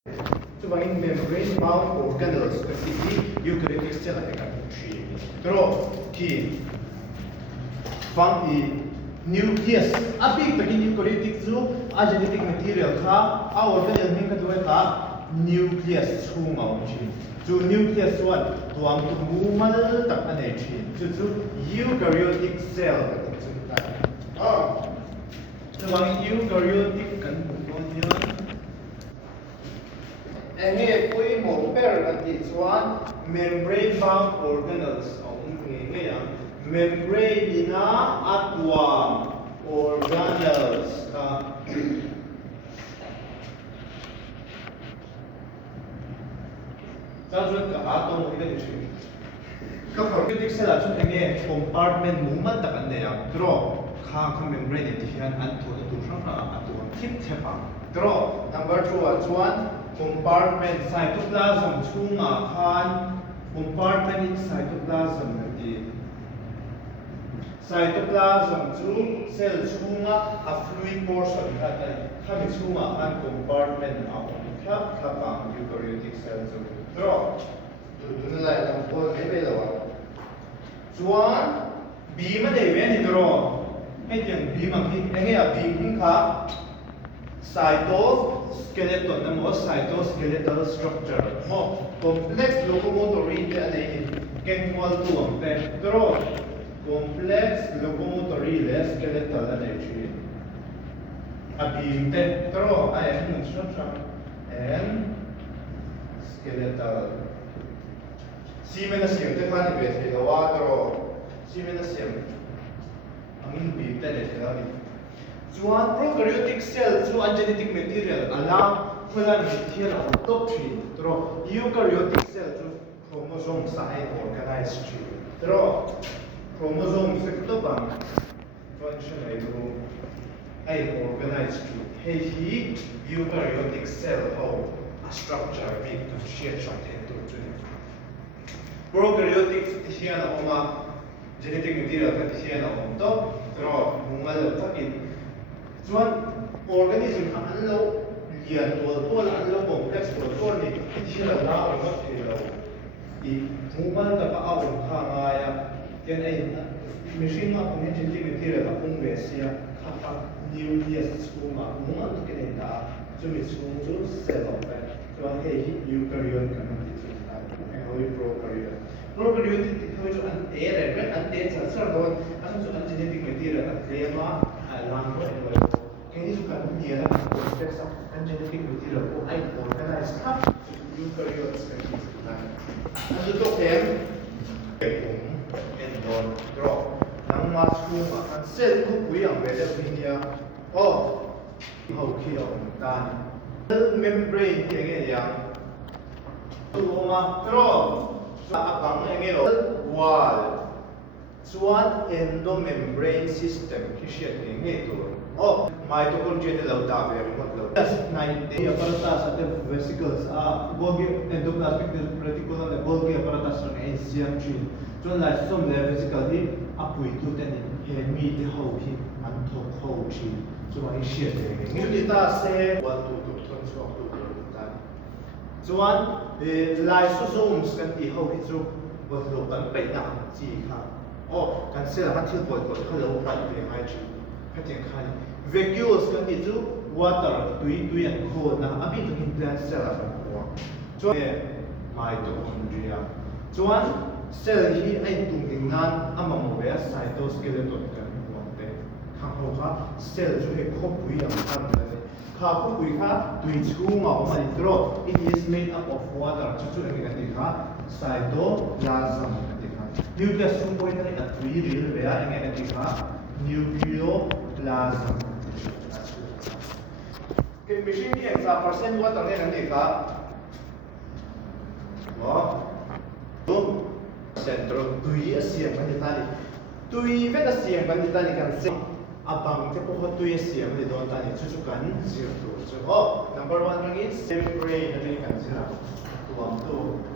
Chuangin membrane bound organelles kasi eukaryotic cell ay tree. Pero nucleus abi begin eukaryotic zu genetic material kha organelle min ka duai kha nucleus chunga chi chu nucleus one tuam tu mumal tak ane chi chu eukaryotic cell chuangin eukaryotic kan Enge pui mo per ati chuan membrane bound organelles membrane ina atwa organelles ka Sajun ka atom ina ni ka organic cell chun enge compartment movement tak ane ya draw kha membrane ti hian an thu tu thang atwa khip thepa draw number 2 chuan compartment cytoplasm chunga khan compartment in cytoplasm ati cytoplasm chu cell chunga a fluid portion ati khami chunga khan compartment a thap thapa eukaryotic cell chu draw dun lai lam ko le be lawa chuan b ma de ve ni draw hetian b ma ki enge a b kha cytoskeleton namo cytoskeletal structure mo complex locomotory te ane kenwal tu ampe pero complex locomotory le skeletal ane chi abim te pero I am structure and skeletal simena sim te khani be the lawa pero simena sim angin bim te le thani chuan prokaryotic cell chu genetic material alam phulan thian a top three tro eukaryotic cell chu chromosome sai organized tree tro chromosome se to bang function ai organized tree he eukaryotic cell ho a structure big to share something to prokaryotic thian a oma genetic material ka thian a om to tro mungal takin chuan organism an lo lian tol an lo complex tol ni thila la ma thilo I mumal ka pa aw kha nga ya ken ai machine ma kung genetic material ka kung vesia kha pa nucleus chunga mungal to ken da chumi chung chu cell of that chuan he eukaryote kan ti chu ta hoi prokaryote ti hoi chu an cha don an chu an genetic material ka klema lang ko Kini suka dia lah proses genetic material ko ay organize ka eukaryotes kan Ando to kem and non draw nang masuk akan sel ko yang beda dunia how kilo dan membrane yang Tuma draw abang yang wall chuan endomembrane system kishiat nge to mitochondria lo da very much lo that's 90 apparatus at the vesicles Golgi endoplasmic reticulum the Golgi apparatus on enzyme chain chuan lysosome le vesicle hi apui tu ten hemi te ho hi an thok ho chi chuan I shiat nge ni ta se 1 2 2 thon so ta chuan lysosomes kan ti ho hi chu wa lo kan pe na chi kha kan sel han thil poi ko hello right be hai chi phatin khani vacuoles kan ti chu water tui an kho na abi to in plant cell a ko chuan mitochondria chuan cell hi ai tung ding nan amamo be cytoskeleton kan te khang ho kha cell chu he kho pui ang kan ne kha pu pui kha tui chunga o mani dro it is made up of water chu ang kan ti kha cytoplasm nucleus chung point na at three real bea ang etika nucleoplasm ke machine ni sa percent water ne nang dikha to centro tui asiam kan tali tui ve da siam kan tali kan se abang te po tui asiam ni don tali chu kan zero to so number 1 rang is membrane na kan sila to